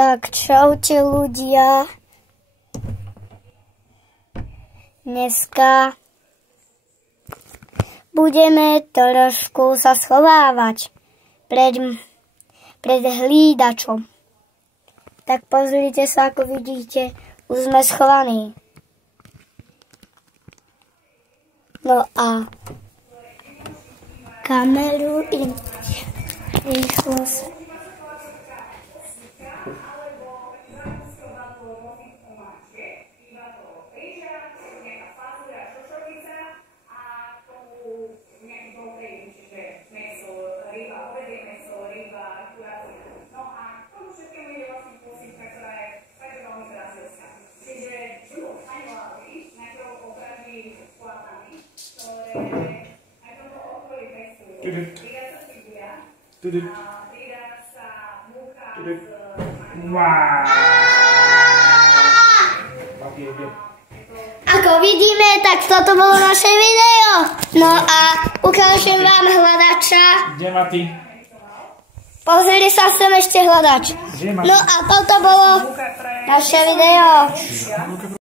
Tak čaute ľudia. Dneska budeme trošku sa schovávať pred hlídačom. Tak pozrite sa, ako vidíte, už sme schovaní. No a kameru im rýchlo sa. Ako vidíme, tak toto bolo naše video. No a ukážem vám hľadača. Kde má ty? Pozrite sa sem ešte hľadač. No a toto bolo naše video.